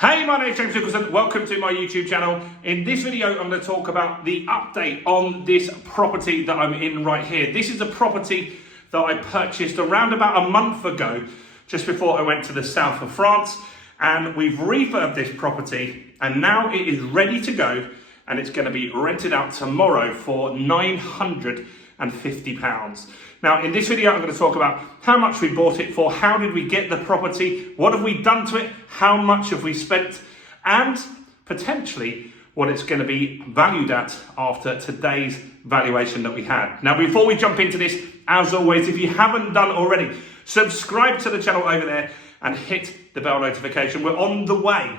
Hey, my name is James Nicholson. Welcome to my YouTube channel. In this video, I'm going to talk about the update on this property that I'm in right here. This is a property that I purchased around about a month ago, just before I went to the south of France. And we've refurbed this property and now it is ready to go and it's going to be rented out tomorrow for £950. Now, in this video, I'm going to talk about how much we bought it for, how did we get the property, what have we done to it, how much have we spent, and potentially what it's going to be valued at after today's valuation that we had. Now, before we jump into this, as always, if you haven't done already, subscribe to the channel over there and hit the bell notification. We're on the way,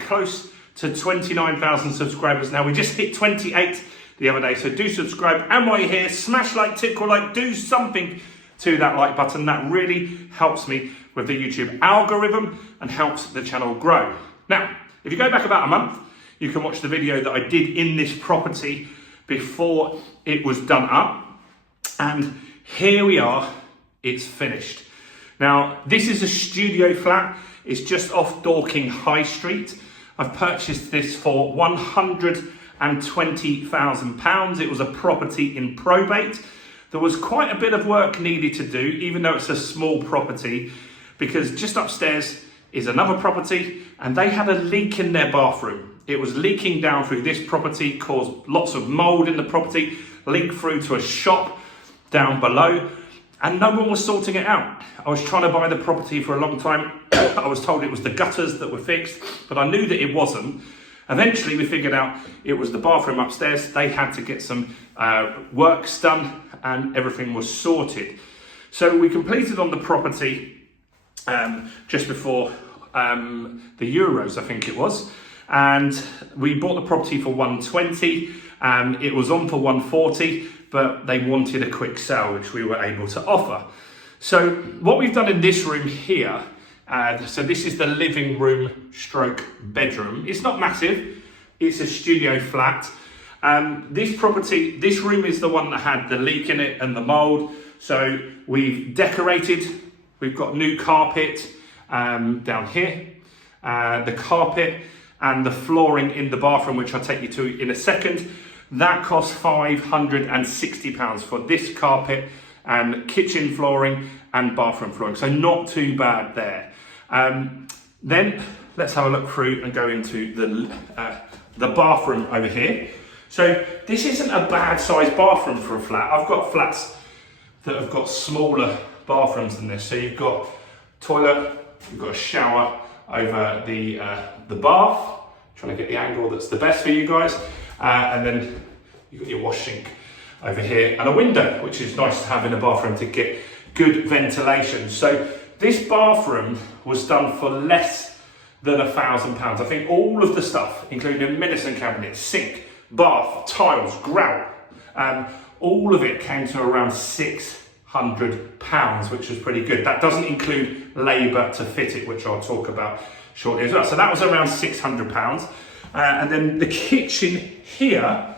close to 29,000 subscribers now. We just hit 28 the other day, so do subscribe, and while you're here, smash like, tickle like, do something to that like button. That really helps me with the YouTube algorithm and helps the channel grow. Now, if you go back about a month, you can watch the video that I did in this property before it was done up, and here we are, it's finished. Now, this is a studio flat. It's just off Dorking High Street. I've purchased this for £120,000. It was a property in probate. There was quite a bit of work needed to do, even though it's a small property, because just upstairs is another property and they had a leak in their bathroom. It was leaking down through this property, caused lots of mold in the property, leaked through to a shop down below, and no one was sorting it out. I was trying to buy the property for a long time. I was told it was the gutters that were fixed, but I knew that it wasn't. Eventually, we figured out it was the bathroom upstairs. They had to get some works done and everything was sorted. So we completed on the property just before the Euros, I think it was. And we bought the property for 120. It was on for 140, but they wanted a quick sale, which we were able to offer. So what we've done in this room here, so this is the living room stroke bedroom. It's not massive, it's a studio flat. This room is the one that had the leak in it and the mold. So we've decorated, we've got new carpet down here, the carpet and the flooring in the bathroom, which I'll take you to in a second. That cost £560 for this carpet and kitchen flooring and bathroom flooring. So not too bad there. Then let's have a look through and go into the bathroom over here. So this isn't a bad sized bathroom for a flat. I've got flats that have got smaller bathrooms than this. So you've got toilet, you've got a shower over the bath. Trying to get the angle that's the best for you guys. And then you've got your wash sink over here and a window, which is nice to have in a bathroom to get good ventilation. So this bathroom was done for less than £1,000. I think all of the stuff, including a medicine cabinet, sink, bath, tiles, grout, all of it came to around £600, which was pretty good. That doesn't include labour to fit it, which I'll talk about shortly as well. So that was around £600. And then the kitchen here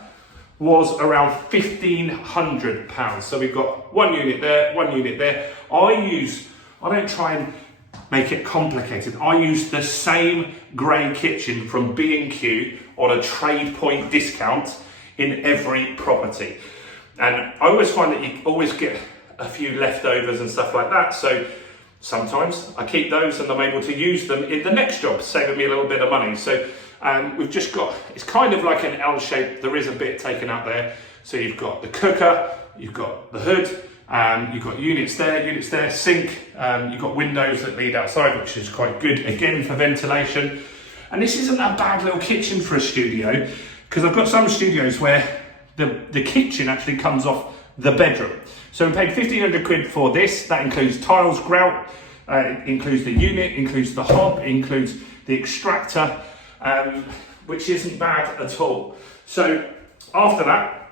was around £1,500. So we've got one unit there, one unit there. I don't try and make it complicated. I use the same grey kitchen from B&Q on a trade point discount in every property. And I always find that you always get a few leftovers and stuff like that. So sometimes I keep those and I'm able to use them in the next job, saving me a little bit of money. So we've just got, it's kind of like an L shape. There is a bit taken out there. So you've got the cooker, you've got the hood, you've got units there, sink, you've got windows that lead outside, which is quite good, again, for ventilation. And this isn't a bad little kitchen for a studio, because I've got some studios where the kitchen actually comes off the bedroom. So we paid 1,500 quid for this. That includes tiles, grout, it includes the unit, includes the hob, includes the extractor, which isn't bad at all. So after that,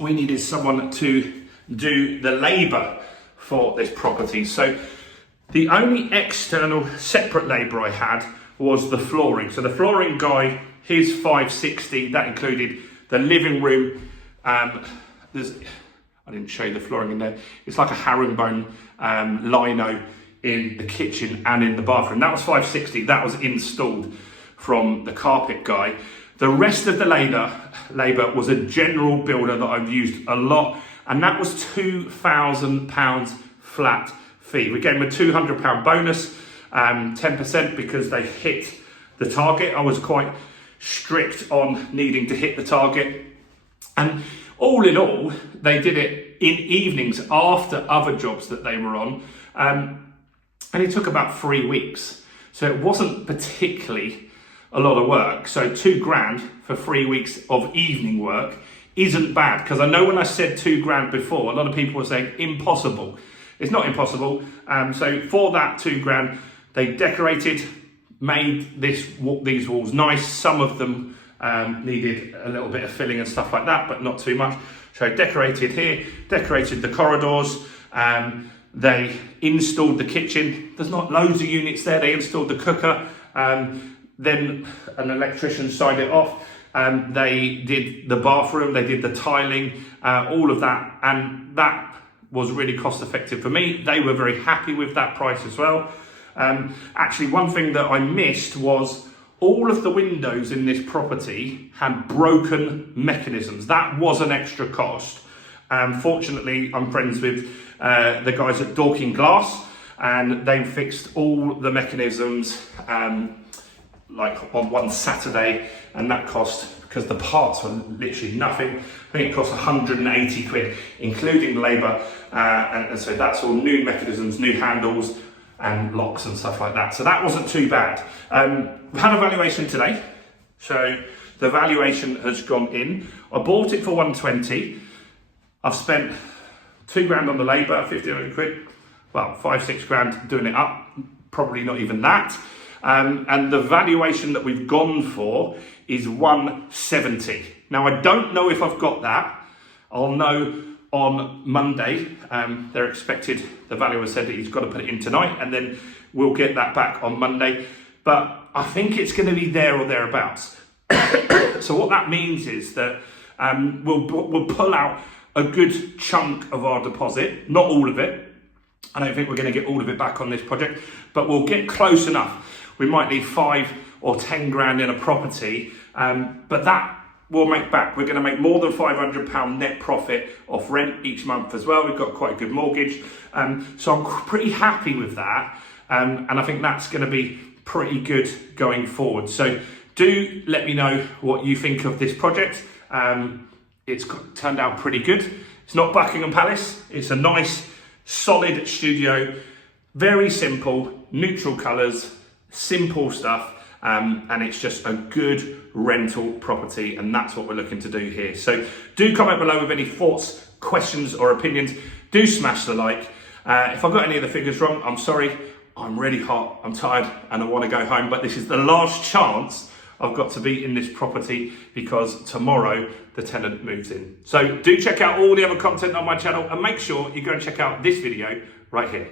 we needed someone to do the labour for this property. So the only external separate labour I had was the flooring. So the flooring guy, his 560, that included the living room. I didn't show you the flooring in there. It's like a herringbone lino in the kitchen and in the bathroom. That was 560. That was installed from the carpet guy. The rest of the labour was a general builder that I've used a lot, and that was £2,000 flat fee. We gave them a £200 bonus, 10% because they hit the target. I was quite strict on needing to hit the target. And all in all, they did it in evenings after other jobs that they were on. And it took about 3 weeks. So it wasn't particularly a lot of work. So £2,000 for 3 weeks of evening work isn't bad. Because I know when I said £2,000 before, a lot of people were saying impossible. It's not impossible. So for that £2,000, they decorated, made these walls nice. Some of them needed a little bit of filling and stuff like that, but not too much. So decorated here, decorated the corridors. They installed the kitchen. There's not loads of units there. They installed the cooker. Then an electrician signed it off. They did the bathroom. They did the tiling, all of that. And that was really cost effective for me. They were very happy with that price as well. Actually, one thing that I missed was all of the windows in this property had broken mechanisms. That was an extra cost. Fortunately, I'm friends with the guys at Dorking Glass, and they fixed all the mechanisms like on one Saturday, and that cost, because the parts were literally nothing, I think it cost 180 quid, including labour, and so that's all new mechanisms, new handles, and locks and stuff like that. So that wasn't too bad. We had a valuation today. So the valuation has gone in. I bought it for 120. I've spent £2,000 on the labour, 1,500 quid. Well, 5-6 grand doing it up. Probably not even that. And the valuation that we've gone for is 170. Now, I don't know if I've got that. I'll know on Monday. They're expected, the valuer said that he's got to put it in tonight, and then we'll get that back on Monday. But I think it's going to be there or thereabouts. So what that means is that we'll pull out a good chunk of our deposit, not all of it. I don't think we're going to get all of it back on this project, but we'll get close enough. We might need 5 or 10 grand in a property, but that we'll make back. We're going to make more than £500 net profit off rent each month as well. We've got quite a good mortgage. So I'm pretty happy with that. And I think that's going to be pretty good going forward. So do let me know what you think of this project. It's turned out pretty good. It's not Buckingham Palace. It's a nice, solid studio. Very simple, neutral colours, simple stuff. And it's just a good rental property, and that's what we're looking to do here. So do comment below with any thoughts, questions or opinions. Do smash the like. If I've got any of the figures wrong, I'm sorry. I'm really hot, I'm tired, and I want to go home, but this is the last chance I've got to be in this property, because tomorrow the tenant moves in. So do check out all the other content on my channel, and make sure you go and check out this video right here.